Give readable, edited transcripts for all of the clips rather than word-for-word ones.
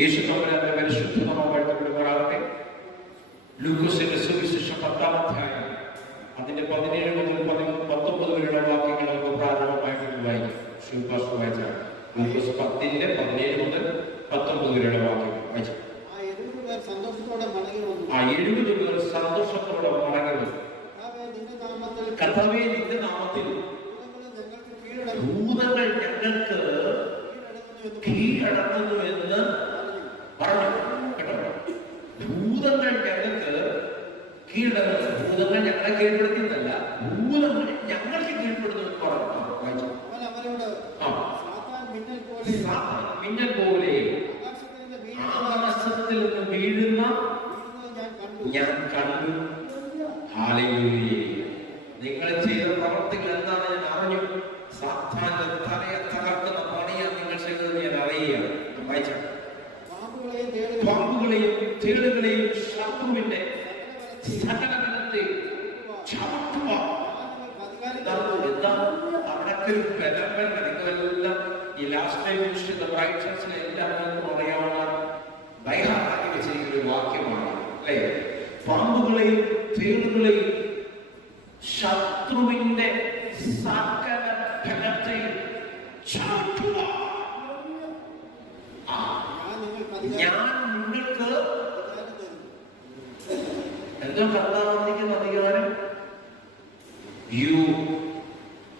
യേശു തമ്പുരാന്റെ പരിശുദ്ധ നാമം വാഴ്ത്തപ്പെടുമാറാകട്ടെ. ലൂക്കോസിന്റെ സുവിശേഷം 10-ാം അധ്യായം അതിന്റെ 17 മുതൽ 19 വരെയുള്ള വാക്യങ്ങൾ നമുക്ക് പ്രാരംഭമായിട്ട് വായിക്കാം. ശിവപാസ് വായിച്ച ലൂക്കോസ് 10-ന്റെ 17 മുതൽ 19 വരെയുള്ള വാക്യങ്ങൾ വായിച്ചു. ആ 70 പേർ സന്തോഷത്തോടെ മടങ്ങി വന്നു. കർത്താവേ, നിന്റെ നാമത്തിൽ ഭൂതങ്ങൾ ഞങ്ങൾക്ക് കീഴടങ്ങുന്നു എന്ന് പറഞ്ഞു. കേട്ടോ, ഭൂതങ്ങൾ ഞങ്ങൾക്ക് കീഴടങ്ങുന്നു. ഭൂതങ്ങൾ ഞങ്ങളെ കീഴ്പ്പെടുത്തിയതല്ല, ഭൂതങ്ങൾ ഞങ്ങൾക്ക് കീഴ്പ്പെടുന്നു എന്ന് പറഞ്ഞു. മിന്നൽ പോലെ ആകാശത്തിൽ നിന്ന് വീഴുന്ന ഞാൻ കണ്ടു. ഹല്ലേലൂയ. നിങ്ങൾ ചെയ്ത പ്രവർത്തികൾ എന്താണ് ഞാൻ അറിഞ്ഞു. സാത്താന്റെ തലയെ തകർക്കുന്ന പണിയാണ് നിങ്ങൾ ചെയ്തത് ഞാൻ അറിയുകയാണ്. പാമ്പുകളെയും തേളുകളെയും ശത്രുവിന്റെ സകല ബലത്തെയും ചവിട്ടുക. അവിടൊക്കെ ഒരു ബലം വേണം. നിങ്ങളെല്ലാം ഈ ലാസ്റ്റ് ടൈം എല്ലാവർക്കും അറിയാവുന്ന ബൈഹാർട്ടാക്കി വെച്ചിരിക്കുന്ന ഒരു വാക്യമാണ് അല്ലേ? പാമ്പുകളെയും തേളുകളെയും ശത്രുവിന്റെ സകല ബലത്തെയും ചവിട്ടുക. ഞാൻ നിങ്ങൾക്ക് എന്തോ കർത്താവിന്റെ അധികാരം.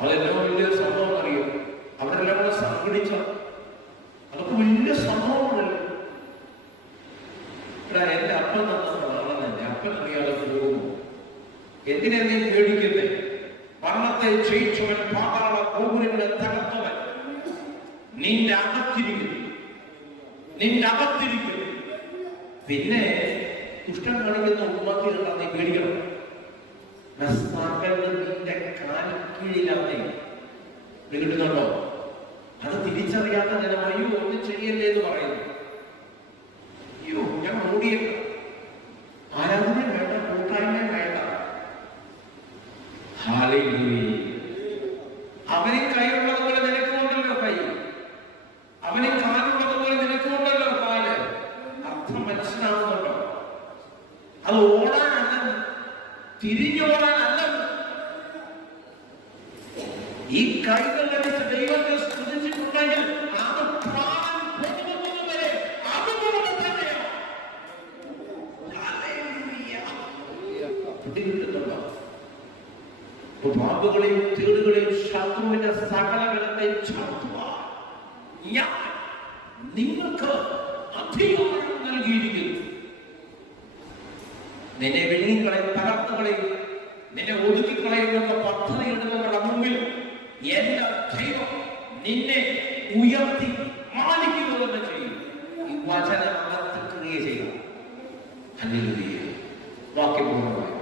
അതെല്ലാം വലിയൊരു സംഭവം അറിയും. അവരെല്ലാം കൂടെ സംഘടിച്ച അതൊക്കെ വലിയ സംഭവമാണല്ലോ. എന്റെ അപ്പൻ തന്നെ അപ്പൻ അറിയാതെ പോകുന്നു. എന്തിനാ നീ പേടിക്കുന്നേ? മരണത്തെ ജയിച്ചവൻ, പാതാള ഗോപുരങ്ങളെ തകർത്തവൻ നിന്റെ അകത്തിരിക്കുന്നു. പിന്നെ കുഷ്ഠം കാണിക്കുന്ന ഉമ്മാക്കിലുള്ള നീ പേടിക്കണം. നിന്റെ കാൽക്കീഴിലാന്നേ കിട്ടുന്നുണ്ടോ? അത് തിരിച്ചറിയാത്ത ജനം അയ്യോ ഒന്നും ചെയ്യല്ലേ എന്ന് പറയുന്നു. അയ്യോ ഞാൻ ഓടിയേക്കാം. ആരാധന വേണ്ട, കൂട്ടായ്മ വേണ്ട. ഹല്ലേലൂയ. അവന് കൈയുള്ളതുപോലെ നിനക്കുണ്ടല്ലോ കൈ, അവന് കാലുള്ളതുപോലെ നിനക്കുണ്ടല്ലോ കാല്. അർത്ഥം മനസ്സിലാവുന്നുണ്ടോ? അത് ഓടാനല്ല, തിരിഞ്ഞോടാനല്ല. ഈ കൈകൾ ലഭിച്ച ദൈവത്തെ സ്തുതിച്ചിട്ടുണ്ടെങ്കിൽ അത് പ്രാണൻ പോകുന്നതുവരെ അതുപോലെ തന്നെയാണ്. പാമ്പുകളെയും തേടുകളെയും ശത്രുവിന്റെ സകല ബലത്തെ ചവിട്ടുക. ഞാൻ നിങ്ങൾക്ക് അധികാരം നൽകിയിരിക്കുന്നു. നിന്നെ വിഴുങ്ങിക്കളയും, തകർത്തുകളയും, നിന്നെ ഒതുക്കിക്കളയുന്ന പദ്ധതിയിടുന്നവരുടെ മുമ്പിൽ എന്റെ ദൈവം നിന്നെ ഉയർത്തി മാനിക്കുക തന്നെ ചെയ്യും. ഈ വചനം അകത്ത് ക്രിയ ചെയ്യണം. ഹല്ലേലൂയ. വാക്യം പൂർണ്ണമായി.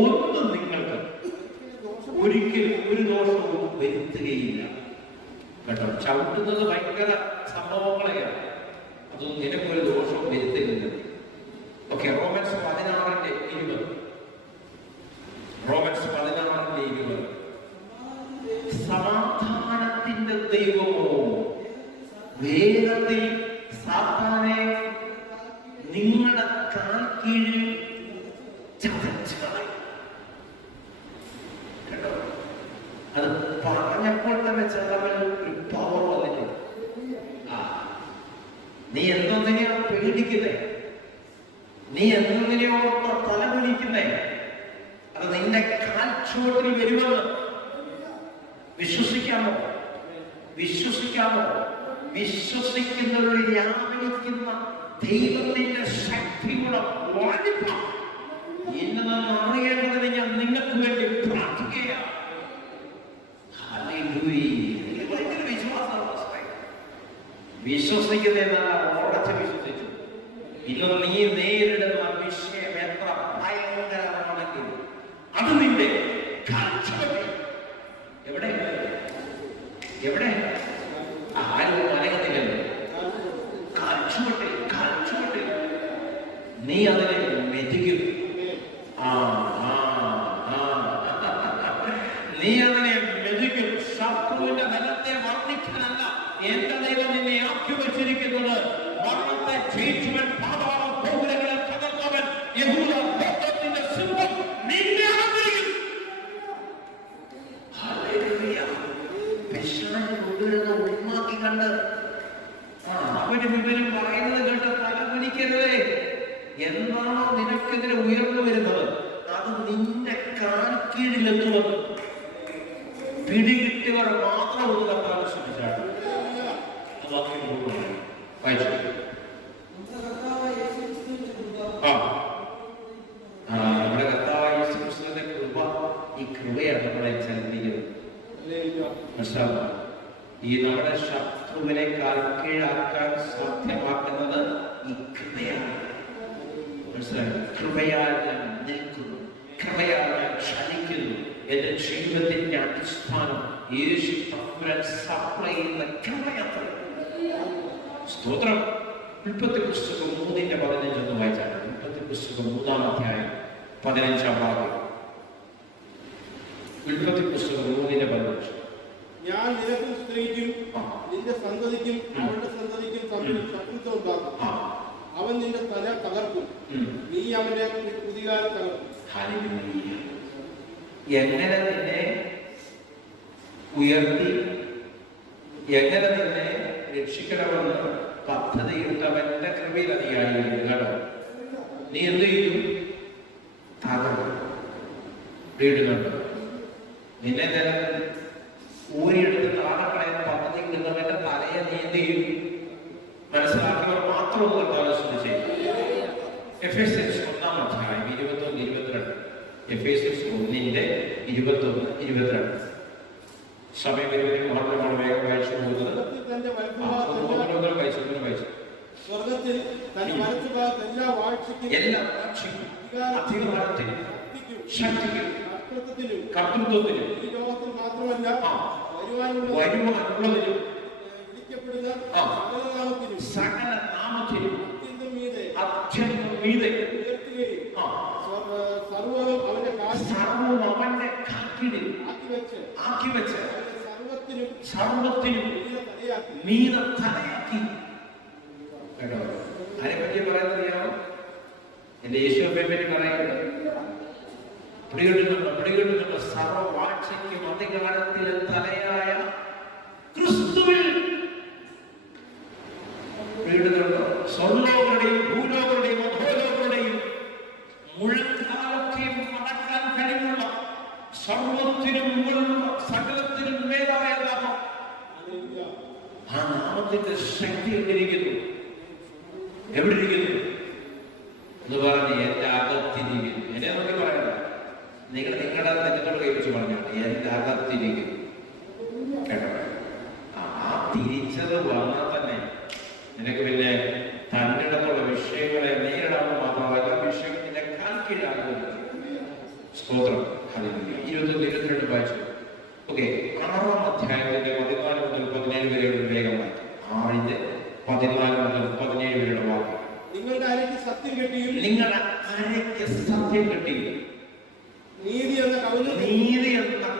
ഒന്നും നിങ്ങൾക്ക് ഒരിക്കലും ഒരു ദോഷവും വരുത്തുകയില്ല. കേട്ടോ, ചവിട്ടുന്നത് ഭയങ്കര സംഭവങ്ങളെയാണ്. അതൊന്നും നിനക്കൊരു ദോഷവും വരുത്തുന്നില്ല. Okay, Romans 16:20. സമാധാനത്തിന്റെ ദൈവമോ വേഗത്തിൽ സാത്താനെ നിങ്ങളുടെ കാൽ കീഴിൽ ചതച്ചു കളയും. കേട്ടോ, അത് പറഞ്ഞപ്പോൾ തന്നെ ചെറുതവൻ ഒരു പവർ വന്നിട്ടുണ്ട്. നീ എന്തെന്നെയാ പേടിക്കുന്നേ? നീ എന്തെന്നെയോ തല പിടിക്കുന്നേ? അത് നിന്റെ കാൽ ചുവട്ടിൽ വരുമെന്ന് വിശ്വസിക്കാമോ? വിശ്വസിക്കുന്നവരിൽ വ്യാപരിക്കുന്ന ദൈവത്തിന്റെ ശക്തിയുടെ വലിപ്പം ഇന്ന് അറിയേണ്ടതിന് ഞാൻ നിങ്ങൾക്ക് വേണ്ടി പ്രാർത്ഥിക്കുകയാണ്. ഭയങ്കര വിശ്വാസമാണ്. വിശ്വസിക്കുന്നതെന്നല്ല, ഉറച്ച് വിശ്വസിച്ചു. ഇന്ന് നീ നേരിടുന്ന വിഷയം എത്ര ഭയങ്കരമാണെങ്കിൽ അത് നിന്റെ എവിടെ ആരും അനങ്ങുന്നില്ലല്ലോ. കാൽച്ചുവട്ടിൽ നീ അതിനെ മെതിക്കും. നീ അതിനെ മെതിക്കും. ശത്രുവിന്റെ ബലത്തെ വർണ്ണിക്കാനല്ല, എന്റെ ദൈവം നിന്നെ ആക്കി വെച്ചിരിക്കുന്നത് മരണത്തെ ജയിച്ചവൻ, പാതാളം ഗോപുരങ്ങളെ തകർത്തവൻ, യഹൂദ ഗോത്രത്തിന്റെ സിംഹം നിന്നെ ആദരിക്കും. ഹല്ലേലൂയ. പിശാച് കൊണ്ടുവരുന്ന ഉന്മാക്കി കണ്ട് അവന് വിവരം പറയുന്നത് കേട്ട് തലകുനിക്കരുതേ. എന്നാണോ നിനക്കെതിരെ ഉയർന്നു വരുന്നത് അത് നിന്റെ കാൽക്കീഴിലെത്തുന്നത് പിടികിട്ടിയവർ മാത്രം ഒന്ന് കർത്താവ് ശ്രമിച്ചാണ്. നമ്മുടെ കർത്താവായ യേശുക്രിസ്തുവിന്റെ കൃപ, ഈ കൃപയാണ് നമ്മളെ ചലിപ്പിക്കുന്നത്. മനസ്സിലാവുക? ഈ നമ്മുടെ ശത്രുവിനെ കാൽക്കീഴാക്കാൻ സാധ്യമാക്കുന്നത് ഈ കൃപയാണ്. മനസ്സിലായി? കൃപയാൽ ഞാൻ നിൽക്കുന്നു, കൃപയാൽ ഞാൻ ക്ഷണിക്കുന്നു. എന്റെ ജീവിതത്തിന്റെ അടിസ്ഥാനം യേശു തമ്പുരാൻ സപ്ലൈ ചെയ്യുന്ന കൃപയത്ര. സ്തോത്രം. ഉൽപ്പത്തി പുസ്തകം 3:15 വായിച്ചാണ്. ഉൽപ്പത്തി പുസ്തകം 3-ാം അധ്യായം 15-ാം ഭാഗം. ഉൽപ്പത്തി പുസ്തകം 3:15. ഞാൻ നിനക്കും സ്ത്രീക്കും നിന്റെ സന്തതിക്കും അവളുടെ സന്തതിക്കും തമ്മിൽ ശത്രുത ഉണ്ടാക്കും. അവൻ നിന്റെ തല തകർക്കും, നീ അവന്റെ കുതികാൽ തകർക്കും. എങ്ങനെ നിന്നെ ഉയർത്തി, എങ്ങനെ നിന്നെ രക്ഷിക്കണമെന്ന് പദ്ധതിയിട്ടവന്റെ കൃപയിൽ അധികാരികൾ നീ എന്ത് ചെയ്തു? തകർന്നു. വീടുന്നുണ്ട് നിന്നെ തന്നെ ഊരിയെടുത്ത് താഴെക്കളയുന്ന പദ്ധതി കിട്ടുന്നവന്റെ തലയെ നീ എന്ത് ചെയ്യും? മനസ്സിലാക്കിയവർ മാത്രം ഒന്ന് കർത്താവിനെ ചെയ്യും. എഫേസ്യൻസ് 1-ാം അധ്യായം 21-22. എഫേസ്യൻസ് 1:21-22. സമയം മാത്രമാണ് വേഗം വായിച്ചു പോകുന്നത്. സ്വർഗ്ഗത്തിൽ തന്റെ വലത്തുഭാഗത്ത് എല്ലാ വാഴ്ചയ്ക്കും അധികാരത്തിനും ശക്തിക്കും കർത്തൃത്വത്തിനും ഈ ലോകത്തിൽ മാത്രമല്ല വരുവാനുള്ളതിനും വിളിക്കപ്പെടുന്ന സകല നാമത്തിനും അത്യന്തം മീതെ സർവ്വവും അവന്റെ കാൽക്കീഴിൽ ആക്കി വെച്ച് സർവത്തിനും മീതെ തലയാക്കി. കേട്ടോ? അതിനെപ്പറ്റി പറയുന്നറിയാമോ? എന്റെ യേശുവിനെ പറ്റി പറയുന്നത് പിടികിട്ടുന്നുണ്ട്. സർവവാഴ്ചയ്ക്കും അധികാരത്തിലെ തലയായ ക്രിസ്തുവിൽ പിടികിട്ടുന്നുണ്ടോ? സ്വർലോകരുടെയും ഭൂലോകരുടെയും അധോലോകരുടെയും മുഴങ്കാലൊക്കെയും നടക്കാൻ കഴിവുള്ള സർവത്തിനും മുകളിലുള്ള സകലത്തിനും മേലായ നാമം. ആ നാമത്തിന്റെ ശക്തി എവിടെയിരിക്കുന്നു? എന്ന് പറഞ്ഞ് എന്റെ അകത്തിരിക്കുന്നു. എന്നെ നോക്കി പറയണ്ട, നിങ്ങളുടെ നെഞ്ചത്തോട് കൈവച്ച് പറഞ്ഞാണ് എന്റെ അകത്തിരിക്കുന്നു. കേട്ടോ? ആ തിരിച്ചത് വന്നാൽ തന്നെ നിനക്ക് പിന്നെ തന്നിടത്തുള്ള വിഷയങ്ങളെ നേരിടാൻ മാത്രമല്ല വിഷയം നിന്റെ കാൽക്കീഴാകുന്നു. സ്തോത്രം. 21-22 വായിച്ചു. ഓക്കെ. 6-ാം അധ്യായത്തിന്റെ 14 മുതൽ 17 വരെയുള്ള വേഗം വായിക്കും. 6-ന്റെ 14 മുതൽ 17 വരെയുള്ള വാക്യം. നിങ്ങളുടെ അരയ്ക്ക് സത്യം കെട്ടിയും നീതി എന്ന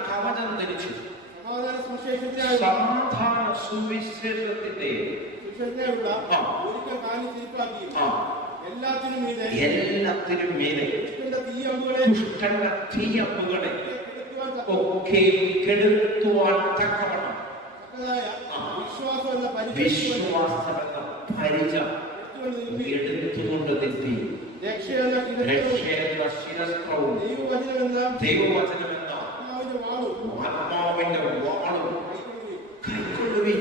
കവചം ധരിച്ചു സമാധാന സുവിശേഷത്തിന്റെ ഒരിക്കൽ കാലി തിരിപ്പാക്കിയും എല്ലാത്തിനും മീതെ ദുഷ്ടന്റെ തീയമ്പുകളെ ഒക്കെ കെടുത്തുവാൻ തക്കവണ്ണം വിശ്വാസമെന്ന പരിച എടുത്തുകൊണ്ട് നിർത്തി രക്ഷയെന്ന ശിരസ്ത്രവും ദൈവവചനമെന്ന ആത്മാവിന്റെ വാളും കൈക്കൊള്ളുവിൻ.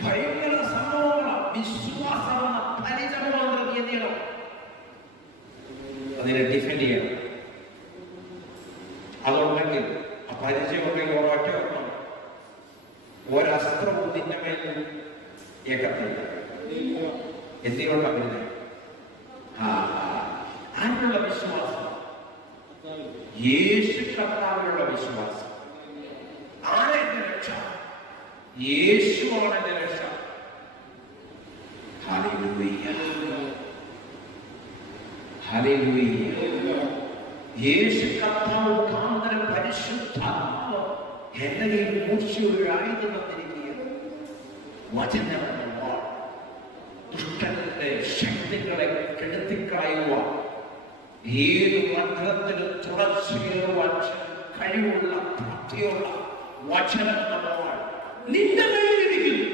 ഭയങ്കര സംഭവങ്ങളാണ്. വിശ്വാസമെന്ന പരിചയമാണ് എന്തെയ്യണം? അതിനെ ഡിഫെൻഡ് ചെയ്യണം. അതുണ്ടെങ്കിൽ ആ പരിചയം ഉണ്ടെങ്കിൽ ഒരൊറ്റ ഒരസ്ത്രവും നിന്റെ മേൽ ഏകത്തില്ല. എന്തിനുള്ള അതിനുള്ള വിശ്വാസം, യേശു കർത്താവിനുള്ള വിശ്വാസം. ആണ് എന്റെ രക്ഷ, യേശുവാണ് എന്റെ രക്ഷ. Hallelujah, hallelujah. യേശു കർത്താവ് മുഖാന്തരം പരിശുദ്ധാത്മാവ് എന്റെ കയ്യിൽ മൂർച്ചയൊരു ആയുധം തന്നിരിക്കുകയാണ്. വചനമെന്ന വാൾ ദുഷ്ടന്റെ ശക്തികളെ കെടുത്തിക്കളയുക, ഏത് മണ്ഡലത്തിലും തുടർച്ചയേറുവാൻ കഴിവുള്ള പ്രാപ്തിയുള്ള വചനം എന്ന വാൾ നിന്റെ കയ്യിലിരിക്കുന്നു.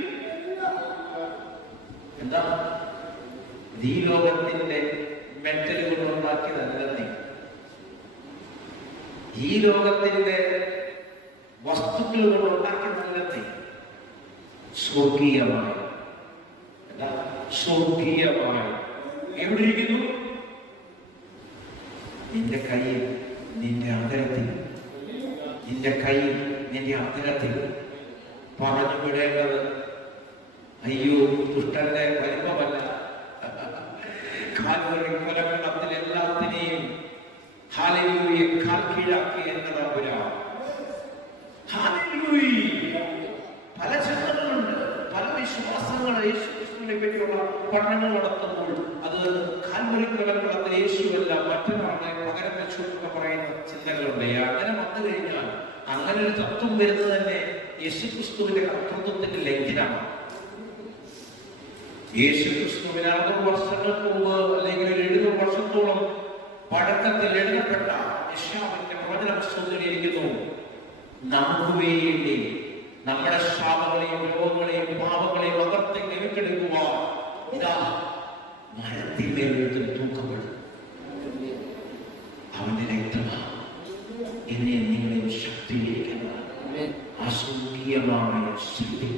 എന്താ? ഈ ലോകത്തിന്റെ മെറ്റൽ കൊണ്ടുണ്ടാക്കിയതല്ല നീ. ഈ ലോകത്തിന്റെ വസ്തുക്കൾ കൊണ്ടുണ്ടാക്കിയതല്ല നീ. സ്വർഗീയമായ, സ്വർഗീയമായ എവിടെ ഇരിക്കുന്നു? നിന്റെ കയ്യിൽ, നിന്റെ അന്തരത്തിൽ. നിന്റെ കയ്യിൽ, നിന്റെ അന്തരത്തിൽ. പറഞ്ഞു വിടേണ്ടത് അയ്യോ ദുഷ്ടന്റെ വലിപ്പമല്ല, കാൽവരി കുലക്കണത്തിൽ എല്ലാത്തിനെയും ഹല്ലേലൂയ കാൽ കീഴാക്കി എന്നതാ. പല ചിന്തകളുണ്ട്, പല വിശ്വാസങ്ങൾ യേശുക്രിസ്തുവിനെ പറ്റിയുള്ള പഠനങ്ങൾ നടത്തുമ്പോൾ അത് കാൽവരി കുലക്കണത്തിൽ യേശുവല്ല മറ്റൊരാളെ പകരം വെച്ചുകൊണ്ടൊക്കെ പറയുന്ന ചിന്തകളുണ്ട്. അങ്ങനെ വന്നു കഴിഞ്ഞാൽ അങ്ങനെ ഒരു തത്വം വരുന്നത് തന്നെ യേശുക്രിസ്തുവിന്റെ കർത്തൃത്വത്തിന്റെ ലംഘനമാണ്. യേശുക്രിസ്തുവിന് 60 വർഷങ്ങൾക്ക് മുമ്പ് അല്ലെങ്കിൽ 70 വർഷത്തോളം പഴക്കത്തിൽ എഴുതപ്പെട്ട യെശയ്യാവിന്റെ പ്രവചന പുസ്തകത്തിലിരിക്കുന്നു, നമുക്ക് വേണ്ടി നമ്മുടെ ശാപങ്ങളെയും രോഗങ്ങളെയും പാപങ്ങളെയും അകത്തേക്ക് ഏറ്റെടുക്കുവാൻ ഇതാ മരത്തിന്മേൽ തൂക്കപ്പെടും. അവന്റെ രക്തമാണ് എന്നെ നിങ്ങളെയും ശക്തീകരിക്കുന്നത്. അസൂഖ്യമായ ശക്തി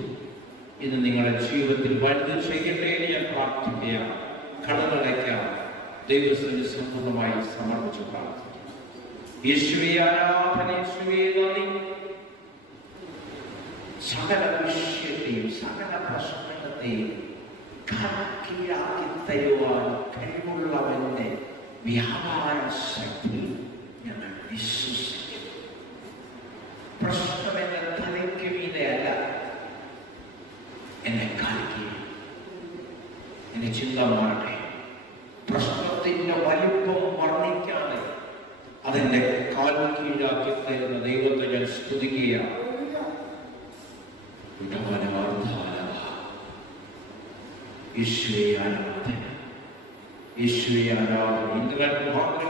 ഇത് നിങ്ങളുടെ ജീവിതത്തിൽ വലുത് ചെയ്യട്ടെ എന്ന് ഞാൻ പ്രാർത്ഥിക്കുകയാണ്. കടമടയ്ക്കാം, ദൈവത്തിന് സമ്പൂർണ്ണമായി സമർപ്പിച്ചു പ്രാർത്ഥിക്കാം. യേശുവേ ആരാധന, യേശുവേ നന്ദി. സകല വിഷയത്തെയും സകല പ്രശ്നത്തെയും കീഴാക്കി തരുവാൻ കഴിവുള്ളവന്റെ വ്യാപാര ശക്തി ഞങ്ങൾ വിശ്വസിക്കുന്നു. പ്രശ്നം എന്റെ തലയ്ക്ക് മീതെയല്ല, എന്നെ കാണിക്കുക. എന്റെ ചിന്ത മാറട്ടെ. പ്രശ്നത്തിന്റെ വലിപ്പം വർണ്ണിക്കാതെ അതെന്റെ കാൽ കീഴാക്കി തരുന്ന ദൈവത്തെ ഞാൻ സ്തുതിക്കുകയാണ്.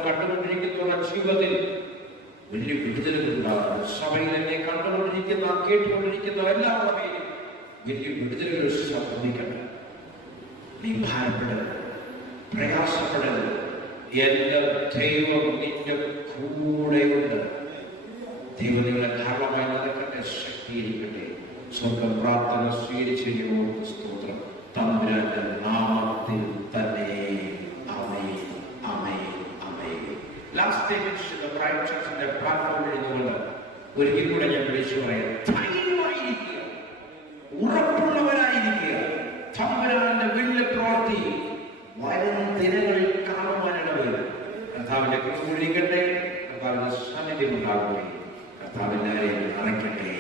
കണ്ടുകൊണ്ടിരിക്കുന്ന ജീവിതത്തിൽ വലിയ വിടുതലുകളുണ്ടാകും. സഭയിൽ എന്നെ കണ്ടുകൊണ്ടിരിക്കുന്ന കേട്ടുകൊണ്ടിരിക്കുന്ന എല്ലാവരുടെയും വലിയ വിടുതലുകൾ സംഭവിക്കട്ടെ. നീ ഭാരപ്പെടരുത്, പ്രയാസപ്പെടരുത്. എന്റെ ദൈവം നിന്റെ കൂടെയുണ്ട്. ദൈവം നിങ്ങളെ ധാരാളമായി നടക്കട്ടെ, ശക്തിയിരിക്കട്ടെ. സ്വർഗം പ്രാർത്ഥന സ്വീകരിച്ചതിന് സ്തോത്രം. തമ്പുരാന്റെ നാമത്തിൽ തന്നെ. ആമേൻ, ആമേൻ, ആമേൻ. ലാസ്റ്റ് ബ്രൈറ്റ് ചർച്ചിന്റെ പ്ലാറ്റ്ഫോമിൽ ഇരുന്നുകൊണ്ട് ഒരിക്കൽ കൂടെ ഞാൻ വിളിച്ചു പറയാം, ധൈര്യമായിരിക്കുക, ഉറപ്പുള്ളവരായിരിക്കുക. തമ്പുരാന്റെ വലിയ പ്രവൃത്തി വരും ദിനങ്ങളിൽ കാണുവാനിടവരും. കർത്താവിന്റെ കൃപ ഒഴിക്കട്ടെ, കർത്താവിന്റെ സാന്നിധ്യം ഉണ്ടാകുകയും കർത്താവിന്റെ അറയ്ക്കട്ടെ.